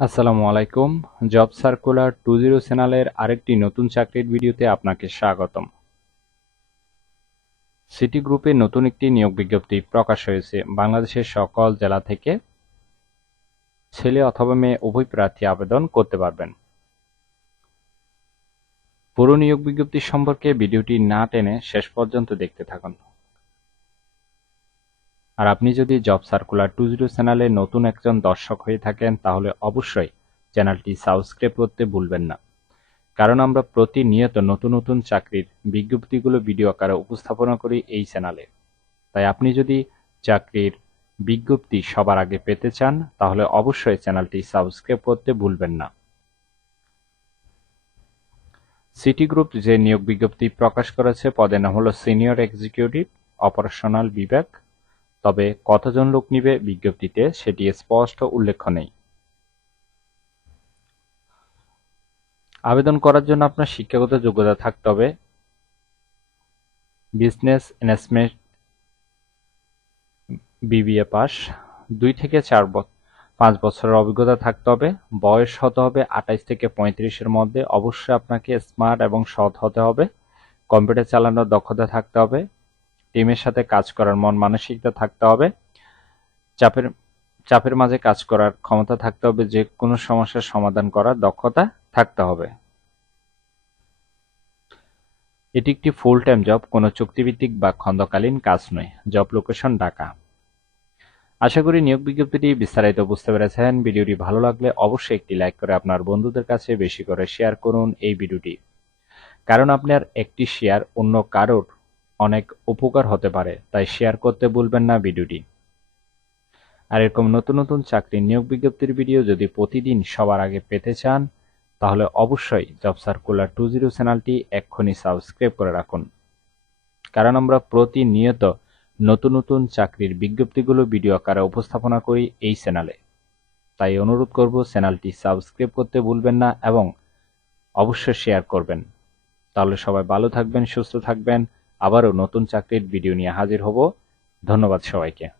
আসসালামু আলাইকুম। Job circular two zero চ্যানেলের আরেকটি নতুন চাকরির ভিডিওতে আপনাকে স্বাগতম। সিটি গ্রুপে নতুন একটি নিয়োগ বিজ্ঞপ্তি প্রকাশ হয়েছে। বাংলাদেশের সকল জেলা থেকে ছেলে অথবা মেয়ে উভয় প্রার্থী আবেদন করতে পারবেন। পুরো নিয়োগ বিজ্ঞপ্তি সম্পর্কে ভিডিওটি না টেনে শেষ পর্যন্ত দেখতে থাকুন। আর আপনি যদি জব সার্কুলার টু জিরো চ্যানেলে নতুন একজন দর্শক হয়ে থাকেন, তাহলে অবশ্যই চ্যানেলটি সাবস্ক্রাইব করতে ভুলবেন না। কারণ আমরা প্রতিনিয়ত নতুন নতুন চাকরির বিজ্ঞপ্তিগুলো ভিডিও আকারে উপস্থাপনা করি এই চ্যানেলে। তাই আপনি যদি চাকরির বিজ্ঞপ্তি সবার আগে পেতে চান, তাহলে অবশ্যই চ্যানেলটি সাবস্ক্রাইব করতে ভুলবেন না। সিটি গ্রুপ যে নিয়োগ বিজ্ঞপ্তি প্রকাশ করেছে, পদের নাম হলো সিনিয়র এক্সিকিউটিভ অপারেশনাল বিভাগ তবে কতজন লোক নিবে বিজ্ঞপ্তিতে সেটি স্পষ্ট উল্লেখ নেই। আবেদন করার জন্য আপনার শিক্ষাগত যোগ্যতা থাকতে হবে। Business management BBA pass. দুই থেকে চার পাঁচ বছরের অভিজ্ঞতা থাকতে হবে। বয়স হতে হবে আঠাইশ থেকে পঁয়ত্রিশের মধ্যে। অবশ্যই আপনাকে স্মার্ট এবং সৎ হতে হবে। কম্পিউটার চালানোর দক্ষতা থাকতে হবে। টিমের সাথে কাজ করার মন মানসিকতা থাকতে হবে। চাপের চাপের মাঝে কাজ করার ক্ষমতা থাকতে হবে, যে কোনো সমস্যার সমাধান করার দক্ষতা থাকতে হবে। এটি একটি ফুল টাইম জব কোনো চুক্তিভিত্তিক বা খন্দকালীন কাজ নয় জব লোকেশন ঢাকা। আশা করি নিয়োগ বিজ্ঞপ্তিটি বিস্তারিত বুঝতে পেরেছেন। ভিডিওটি ভালো লাগলে অবশ্যই একটি লাইক করে আপনার বন্ধুদের কাছে বেশি করে শেয়ার করুন এই ভিডিওটি। কারণ আপনার একটি শেয়ার অন্য কারোর অনেক উপকার হতে পারে, তাই শেয়ার করতে ভুলবেন না ভিডিওটি। আর এরকম নতুন নতুন চাকরির নিয়োগ বিজ্ঞপ্তির ভিডিও যদি প্রতিদিন সবার আগে পেতে চান, তাহলে অবশ্যই জব সার্কুলার টু জিরো চ্যানেলটি এক্ষুনি সাবস্ক্রাইব করে রাখুন। কারণ আমরা প্রতিনিয়ত নতুন নতুন চাকরির বিজ্ঞপ্তিগুলো ভিডিও আকারে উপস্থাপনা করি এই চ্যানেলে তাই অনুরোধ করব চ্যানেলটি সাবস্ক্রাইব করতে ভুলবেন না এবং অবশ্যই শেয়ার করবেন। তাহলে সবাই ভালো থাকবেন, সুস্থ থাকবেন। আবারও নতুন চাকরির ভিডিও নিয়ে হাজির হব। ধন্যবাদ সবাইকে।